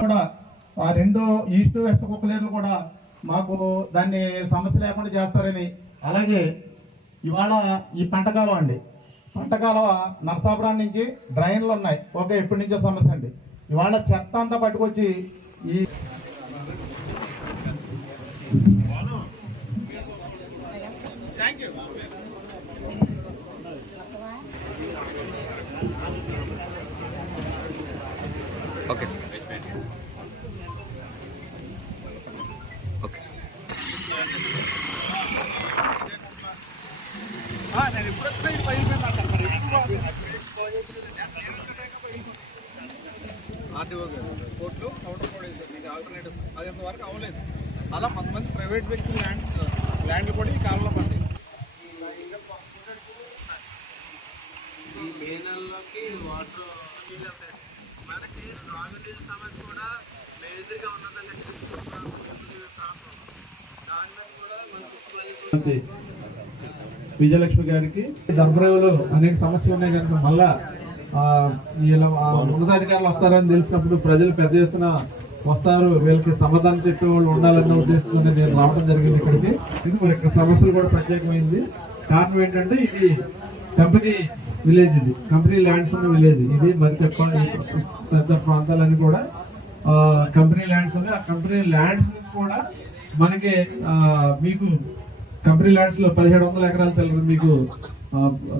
కూడా ఆ రెండు ఈస్ట్ వెస్ట్ కుక్కలేర్లు కూడా మాకు దాన్ని సమస్య లేకుండా చేస్తారని. అలాగే ఇవాళ ఈ పంటకాలం అండి. పంటకాలం నరసాపురం నుంచి డ్రైన్లు ఉన్నాయి. ఓకే ఎప్పటి నుంచో సమస్య అండి. ఇవాళ చెత్త అంతా పట్టుకొచ్చి ఈ ఓకే సార్ ఓకే ఆర్టీఓ గారు కోర్టులో కౌంటర్ కూడా వేశారు. మీకు ఆల్టర్నేటివ్ అది ఇంతవరకు అవ్వలేదు. అలా కొంతమంది ప్రైవేట్ వ్యక్తులు ల్యాండ్ ల్యాండ్ కూడా ఈ కాలంలో పండి ఈ నెలలోకి వాటర్ మనకి తాగునీరు సమస్య కూడా విజయలక్ష్మి గారికి ధర్మరావులో అనేక సమస్యలు ఉన్నాయి కనుక మళ్ళా వీళ్ళ ఉన్నతాధికారులు వస్తారని తెలిసినప్పుడు ప్రజలు పెద్ద ఎత్తున వస్తారు. వీళ్ళకి సమాధానం చెప్పే వాళ్ళు ఉండాలన్న ఉద్దేశంతో నేను రావడం జరిగింది ఇక్కడికి. ఇది మరి ఇక్కడ సమస్యలు కూడా ప్రత్యేకమైంది. కారణం ఏంటంటే ఇది కంపెనీ విలేజ్ ఇది. కంపెనీ ల్యాండ్స్ ఉన్న విలేజ్ ఇది. మరి పెద్ద ప్రాంతాలన్నీ కూడా కంపెనీ ల్యాండ్స్ ఉన్నాయి. ఆ కంపెనీ ల్యాండ్స్ కూడా మనకి మీకు కంపెనీ ల్యాండ్స్లో పదిహేడు వందల ఎకరాల చిల్లర మీకు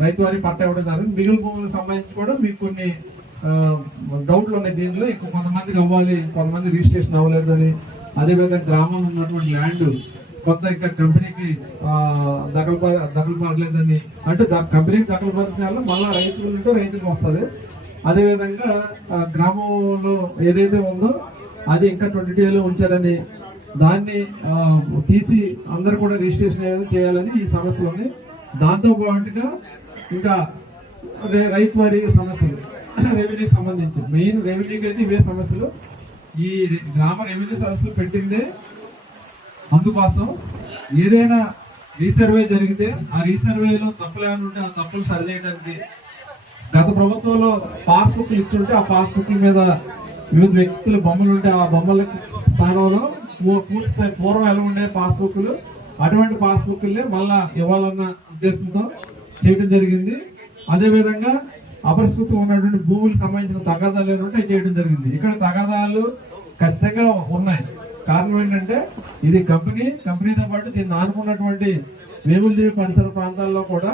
రైతు వారి పట్ట ఇవ్వడం జరిగింది. మిగిలిన భూములకు సంబంధించి కూడా మీకు కొన్ని డౌట్లు ఉన్నాయి దీనిలో. ఇంకా కొంతమందికి అవ్వాలి కొంతమంది రిజిస్ట్రేషన్ అవ్వలేదు అని అదేవిధంగా గ్రామంలో ఉన్నటువంటి ల్యాండ్ కొంత ఇంకా కంపెనీకి ఆ, దఖలు పడలేదని. అంటే దా- కంపెనీకి దఖలు పరచాలో మళ్ళీ రైతులు ఉంటే రైతులకు వస్తుంది. అదేవిధంగా గ్రామంలో ఏదైతే ఉందో అది ఇంకా ట్వంటీ టూలో ఉంచారని దాన్ని తీసి అందరు కూడా రిజిస్ట్రేషన్ ఏదో చేయాలని ఈ సమస్యలు ఉన్నాయి దాంతో పాటుగా ఇంకా రైతు వారి సమస్యలు రెవెన్యూకి సంబంధించి మెయిన్ రెవెన్యూకి అయితే ఇవే సమస్యలు. ఈ గ్రామ రెవెన్యూ సమస్యలు పెట్టిందే అందుకోసం ఏదైనా రీసర్వే జరిగితే ఆ రీసర్వేలో తప్పులు ఏమైనా ఉంటే ఆ తప్పులు సరిచేయడానికి గత ప్రభుత్వంలో పాస్బుక్ ఇచ్చుంటే ఆ పాస్బుక్ మీద వివిధ వ్యక్తుల బొమ్మలు ఉంటే ఆ బొమ్మల స్థానంలో పూర్తి స్థాయి పూర్వం ఎలా ఉండే పాస్బుక్లు అటువంటి పాస్బుక్లే మళ్ళా ఇవ్వాలన్న ఉద్దేశంతో చేయడం జరిగింది. అదేవిధంగా అపరిష్కృతం ఉన్నటువంటి భూములకు సంబంధించిన తగాదాలు ఏమంటే చేయడం జరిగింది. ఇక్కడ తగాదాలు ఖచ్చితంగా ఉన్నాయి. కారణం ఏంటంటే ఇది కంపెనీ కంపెనీతో పాటు దీన్ని ఆనుకున్నటువంటి వేములదేవి పరిసర ప్రాంతాల్లో కూడా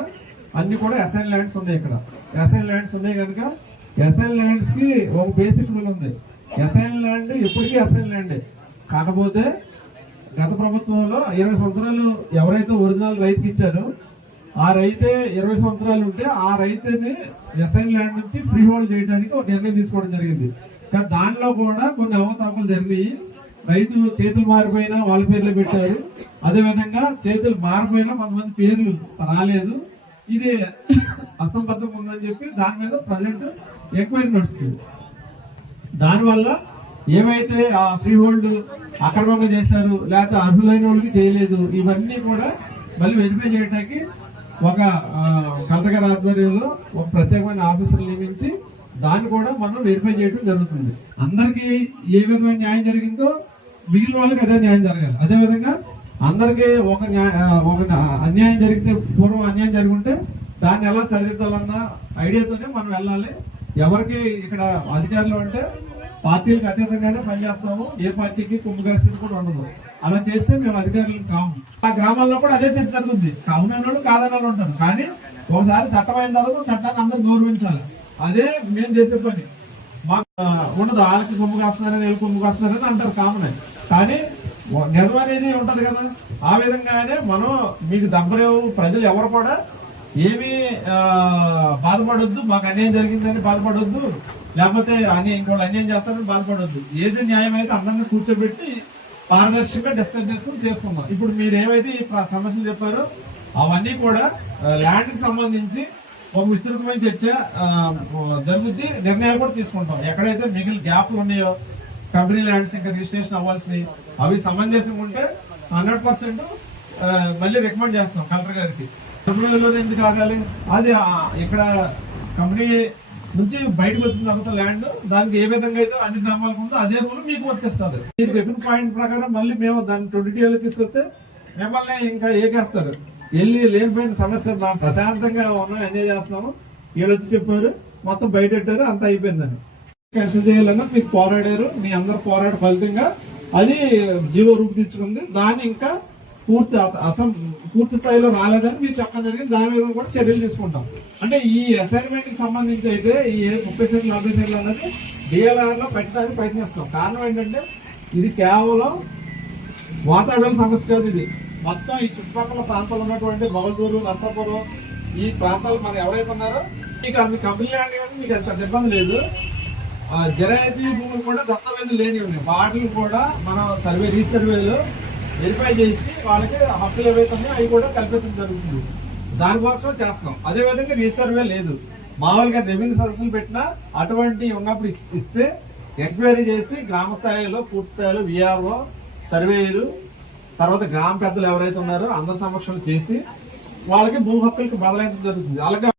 అన్ని కూడా ఎస్ఐన్ ల్యాండ్స్ ఉన్నాయి ఇక్కడ. ఎస్ఐన్ ల్యాండ్స్ ఉన్నాయి కనుక ఎస్ఐన్ ల్యాండ్స్కి ఒక బేసిక్ రూల్ ఉంది. ఎస్ఐన్ ల్యాండ్ ఎప్పటికీ అసైన్ ల్యాండ్ కాకపోతే గత ప్రభుత్వంలో ఇరవై సంవత్సరాలు ఎవరైతే ఒరిజినల్ రైతుకి ఇచ్చారో ఆ రైతే ఇరవై సంవత్సరాలు ఉంటే ఆ రైతుని ఎస్ఐన్ ల్యాండ్ నుంచి ఫ్రీ హోల్డ్ చేయడానికి ఒక నిర్ణయం తీసుకోవడం జరిగింది. కానీ దానిలో కూడా కొన్ని అవతాపాలు జరిగినాయి. రైతు చేతులు మారిపోయినా వాళ్ళ పేర్లు పెట్టారు. అదే విధంగా చేతులు మారిపోయినా కొంతమంది పేర్లు రాలేదు. ఇది అసంబద్ధం ఉందని చెప్పి దాని మీద ప్రజెంట్ ఎంక్వైరీ నడుస్తుంది. దానివల్ల ఏవైతే ఆ ఫ్రీ హోల్డ్ అక్రమంగా చేశారు లేకపోతే అర్హులైన వాళ్ళకి చేయలేదు ఇవన్నీ కూడా మళ్ళీ వెరిఫై చేయడానికి ఒక ఆ, కలెక్టర్ గారి ఆధ్వర్యంలో ఒక ప్రత్యేకమైన ఆఫీసర్ నియమించి దాన్ని కూడా మనం వెరిఫై చేయడం జరుగుతుంది. అందరికీ ఏ విధమైన న్యాయం జరిగిందో మిగిలిన వాళ్ళకి అదే న్యాయం జరగాలి. అదే విధంగా అందరికీ ఒక ఒక అన్యాయం జరిగితే పూర్వం అన్యాయం జరిగి ఉంటే దాన్ని ఎలా సరిదిద్దాలన్న ఐడియాతోనే మనం వెళ్ళాలి. ఎవరికి ఇక్కడ అధికారులు అంటే పార్టీలకు అతీతంగానే పనిచేస్తాము. ఏ పార్టీకి కుంభకరిస్థితి కూడా ఉండదు. అలా చేస్తే మేము అధికారులు కాము. ఆ గ్రామాల్లో కూడా అదే చర్చ జరుగుతుంది కావునని వాళ్ళు కాదని ఉంటారు. కానీ ఒకసారి చట్టం అయిన తర్వాత చట్టాన్ని అందరూ గౌరవించాలి. అదే మేము చేసే పని. మాకు ఉండదు. వాళ్ళకి కుంభకాస్తున్నారని కాస్తున్నారని వీళ్ళు అంటారు కామనే. కానీ నిజం అనేది ఉంటది కదా. ఆ విధంగానే మనం మీకు దబ్బరేవు ప్రజలు ఎవరు కూడా ఏమీ బాధపడొద్దు. మాకు అన్యాయం జరిగిందని బాధపడొద్దు. లేకపోతే అన్ని ఇంకోళ్ళు అన్యాయం చేస్తారని బాధపడొద్దు. ఏది న్యాయం అయితే అందరినీ కూర్చోబెట్టి పారదర్శకంగా డిస్కస్ చేసుకుని చేసుకుందాం. ఇప్పుడు మీరు ఏవైతే ఈ సమస్యలు చెప్పారో అవన్నీ కూడా ల్యాండ్కి సంబంధించి ఒక విస్తృతమైన చర్చ జరుగుద్ది. నిర్ణయాలు కూడా తీసుకుంటాం. ఎక్కడైతే మిగిలిన గ్యాప్లు ఉన్నాయో కంపెనీ ల్యాండ్స్ ఇంకా రిజిస్ట్రేషన్ అవ్వాల్సినవి. అవి సమంజసం ఉంటే హండ్రెడ్ పర్సెంట్ మళ్ళీ రికమెండ్ చేస్తాం కలెక్టర్ గారికి. కంపెనీలలో ఎందుకు ఆగాలి? అది ఇక్కడ కంపెనీ నుంచి బయటకు వచ్చిన తర్వాత ల్యాండ్ దానికి ఏ విధంగా అయితే అన్ని గ్రామాలకు ఉందో అదే రూల్ మీకు వచ్చేస్తారు మీరు చెప్పిన పాయింట్ ప్రకారం మళ్ళీ మేము దాన్ని ట్వంటీ టూ తీసుకొస్తే మిమ్మల్ని ఇంకా ఏకేస్తారు. వెళ్ళి లేనిపోయిన సమస్య ప్రశాంతంగా ఉన్నాం ఎంజాయ్ చేస్తున్నాము. వీళ్ళు వచ్చి చెప్పారు మొత్తం బయట పెట్టారు అంత అయిపోయిందని. క్యాన్సిల్ చేయాలన్నా మీకు పోరాడారు మీ అందరు పోరాట ఫలితంగా అది జీవో రూపుదిద్దుకుంది దాన్ని ఇంకా పూర్తి అసం పూర్తి స్థాయిలో రాలేదని మీరు చెప్పడం జరిగింది. దాని మీద కూడా చర్యలు తీసుకుంటాం. అంటే ఈ అసైన్మెంట్కి సంబంధించి అయితే ఈ ఏ ముప్పై సెంట్లు నలభై సెంట్లు అన్నది డిఎల్ఆర్లో పెట్టడానికి ప్రయత్నిస్తాం. కారణం ఏంటంటే ఇది కేవలం వాతావరణ సమస్య కాదు ఇది. మొత్తం ఈ చుట్టుపక్కల ప్రాంతాలు ఉన్నటువంటి మొగల్దూరు నర్సాపురం ఈ ప్రాంతాలు మరి ఎవరైతే ఉన్నారో మీకు అన్ని కంపెనీ ల్యాండ్ కానీ మీకు అంత ఇబ్బంది లేదు. జరాయితీ భూములు కూడా దస్తావేజులు లేని ఉన్నాయి. వాటిని కూడా మనం సర్వే రీసర్వేలో వెరిఫై చేసి వాళ్ళకి హక్కులు ఏవైతే ఉన్నాయో అవి కూడా కల్పించడం జరుగుతుంది. దానికోసమే చేస్తున్నాం. అదే విధంగా రీసర్వే లేదు. మామూలుగా రెవెన్యూ సదస్సులు పెట్టినా అటువంటి ఉన్నప్పుడు ఇస్తే ఎంక్వైరీ చేసి గ్రామ స్థాయిలో పూర్తి స్థాయిలో విఆర్ఓ సర్వేయులు తర్వాత గ్రామ పెద్దలు ఎవరైతే ఉన్నారో అందరి సమక్షంలో చేసి వాళ్ళకి భూ హక్కులకి బదలాయించడం జరుగుతుంది. అలాగే